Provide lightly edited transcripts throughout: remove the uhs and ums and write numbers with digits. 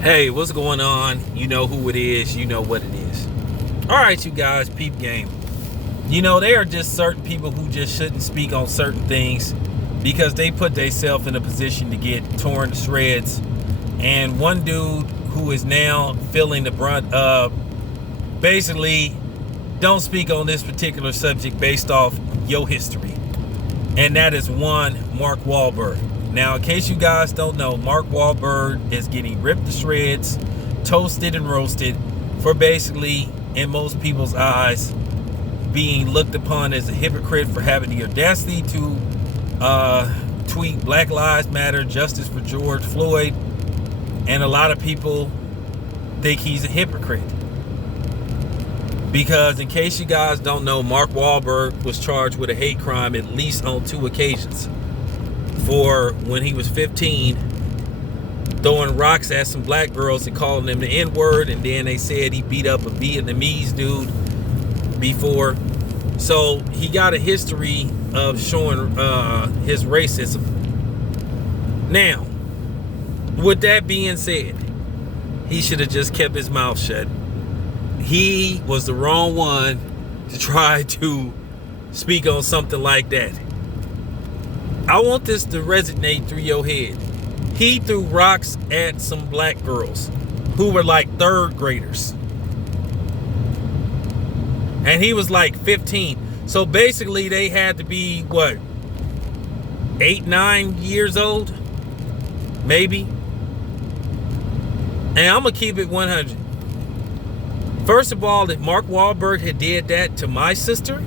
Hey, what's going on? You know who it is. You know what it is. All right, you guys, peep game. There are just certain people who just shouldn't speak on certain things because they put themselves in a position to get torn to shreds. And one dude who is now feeling the brunt of basically don't speak on this particular subject based off your history. And that is one, Mark Wahlberg. Now, in case you guys don't know, Mark Wahlberg is getting ripped to shreds, toasted and roasted for basically, in most people's eyes, being looked upon as a hypocrite for having the audacity to tweet Black Lives Matter, justice for George Floyd, and a lot of people think he's a hypocrite. Because in case you guys don't know, Mark Wahlberg was charged with a hate crime at least on 2 occasions. For when he was 15, throwing rocks at some black girls and calling them the N-word, and then they said he beat up a Vietnamese dude before. So he got a history of showing his racism. Now, with that being said, he should have just kept his mouth shut. He was the wrong one to try to speak on something like that. I want this to resonate through your head. He threw rocks at some black girls who were like 3rd graders. And he was like 15. So basically they had to be, 8, 9 years old? Maybe. And I'm going to keep it 100. First of all, if Mark Wahlberg had did that to my sister,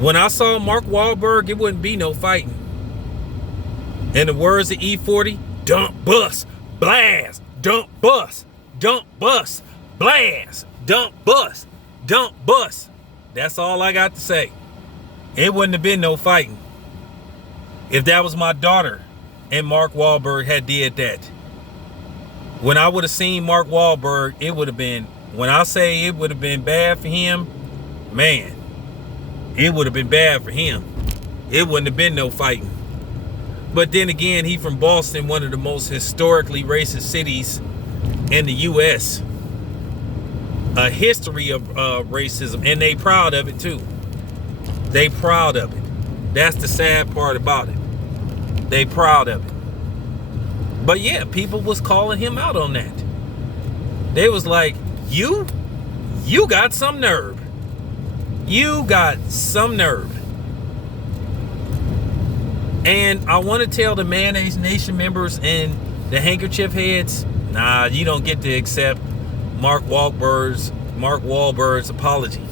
when I saw Mark Wahlberg, it wouldn't be no fighting. In the words of E40, dump, bust, blast, dump, bust, dump, bust, blast, dump, bust, dump, bust. That's all I got to say. It wouldn't have been no fighting if that was my daughter and Mark Wahlberg had did that. When I would have seen Mark Wahlberg, it would have been, when I say it would have been bad for him, man, it would have been bad for him. It wouldn't have been no fighting. But then again, he from Boston, one of the most historically racist cities in the U.S. A history of racism, and they proud of it too. They proud of it. That's the sad part about it. They proud of it. But yeah, people was calling him out on that. They was like, you got some nerve. You got some nerve. And I want to tell the Mayonnaise Nation members and the handkerchief heads, nah, you don't get to accept Mark Wahlberg's apology.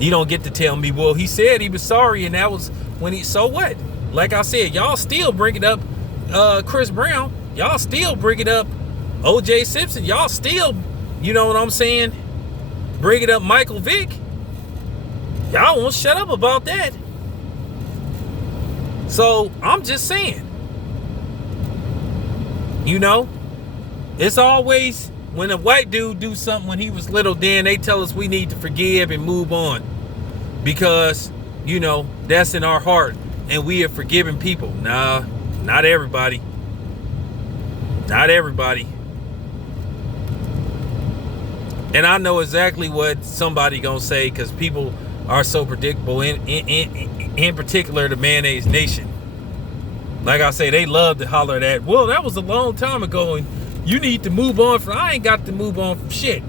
You don't get to tell me, well, he said he was sorry and that was when he, so what? Like I said, y'all still bring it up Chris Brown. Y'all still bring it up O.J. Simpson. Y'all still, you know what I'm saying, bring it up Michael Vick. Y'all won't shut up about that. So I'm just saying, it's always when a white dude do something when he was little, then they tell us we need to forgive and move on because, that's in our heart and we are forgiving people. Nah, not everybody. Not everybody. And I know exactly what somebody gonna say because people are so predictable, in particular the Mayonnaise Nation. Like I say, they love to holler that, well, that was a long time ago and you need to move on from, I ain't got to move on from shit.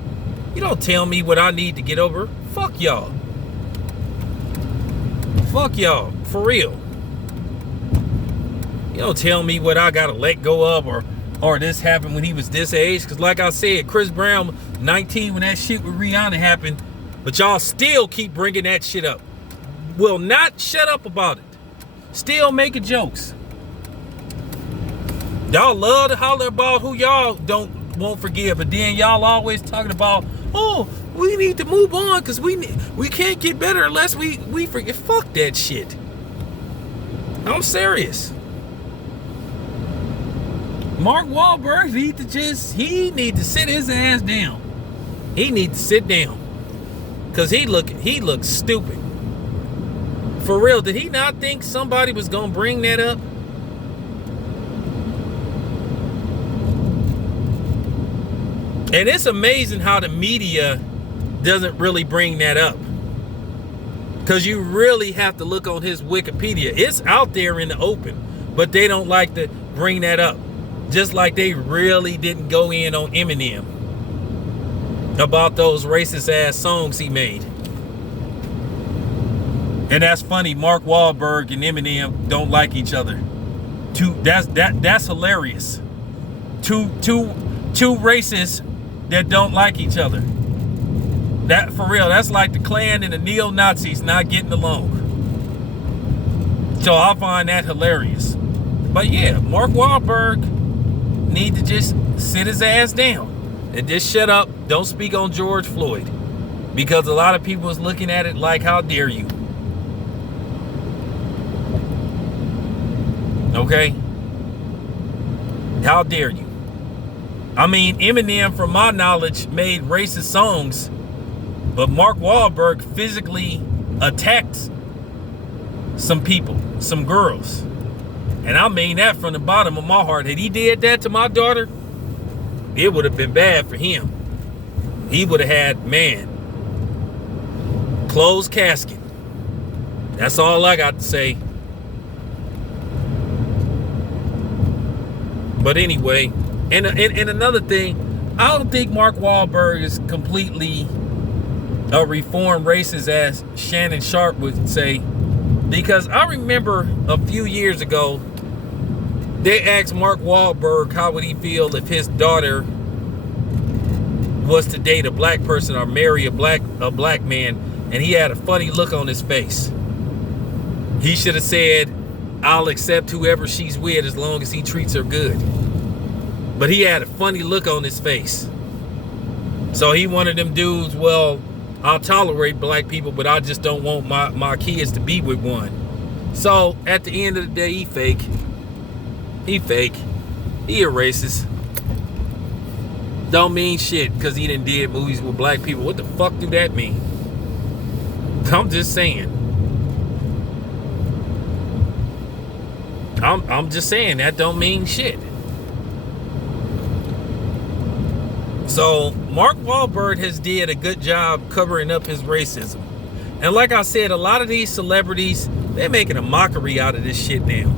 You don't tell me what I need to get over. Fuck y'all. Fuck y'all, for real. You don't tell me what I gotta let go of or this happened when he was this age. Cause like I said, Chris Brown, 19 when that shit with Rihanna happened. But y'all still keep bringing that shit up. Will not shut up about it. Still making jokes. Y'all love to holler about who y'all won't forgive, but then y'all always talking about, oh, we need to move on because we can't get better unless we forget. Fuck that shit. I'm serious. Mark Wahlberg need to sit his ass down. He need to sit down. Cause he looks stupid. For real, did he not think somebody was gonna bring that up? And it's amazing how the media doesn't really bring that up. Because you really have to look on his Wikipedia. It's out there in the open, but they don't like to bring that up. Just like they really didn't go in on Eminem about those racist ass songs he made. And that's funny, Mark Wahlberg and Eminem don't like each other. That's hilarious. Two racists that don't like each other. That, for real, that's like the Klan and the neo-Nazis not getting along. So I find that hilarious. But yeah, Mark Wahlberg need to just sit his ass down and just shut up. Don't speak on George Floyd. Because a lot of people is looking at it like, how dare you? Okay? How dare you? I mean, Eminem, from my knowledge, made racist songs, but Mark Wahlberg physically attacked some people, some girls. And I mean that from the bottom of my heart. Had he did that to my daughter, it would have been bad for him. He would have had, man, closed casket. That's all I got to say. But anyway, and another thing, I don't think Mark Wahlberg is completely a reformed racist, as Shannon Sharp would say, because I remember a few years ago they asked Mark Wahlberg how would he feel if his daughter was to date a black person or marry a black man, and he had a funny look on his face. He should have said, I'll accept whoever she's with as long as he treats her good. But he had a funny look on his face. So he one of them dudes, well, I'll tolerate black people, but I just don't want my kids to be with one. So at the end of the day, he fake. He fake. He a racist. Don't mean shit because he done did movies with black people. What the fuck do that mean? I'm just saying. I'm just saying that don't mean shit. So Mark Wahlberg has did a good job covering up his racism. And like I said, a lot of these celebrities, they're making a mockery out of this shit now.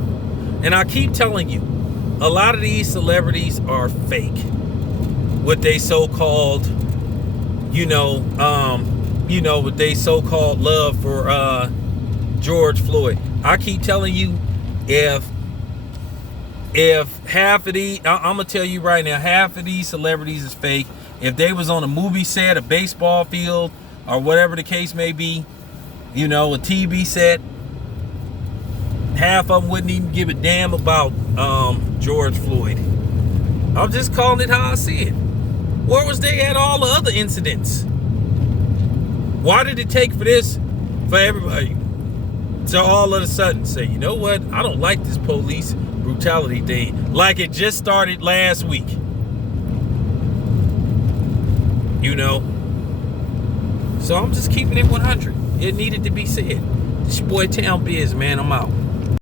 And I keep telling you, a lot of these celebrities are fake. What they so-called, what they so-called love for George Floyd. I keep telling you, if half of these, I'm gonna tell you right now, half of these celebrities is fake. If they was on a movie set, a baseball field, or whatever the case may be, a TV set, half of them wouldn't even give a damn about George Floyd. I'm just calling it how I see it. Where was they at all the other incidents? Why did it take for everybody to all of a sudden say, you know what, I don't like this police brutality thing, like it just started last week? So I'm just keeping it 100. It needed to be said. It's your boy Town Biz, man. I'm out.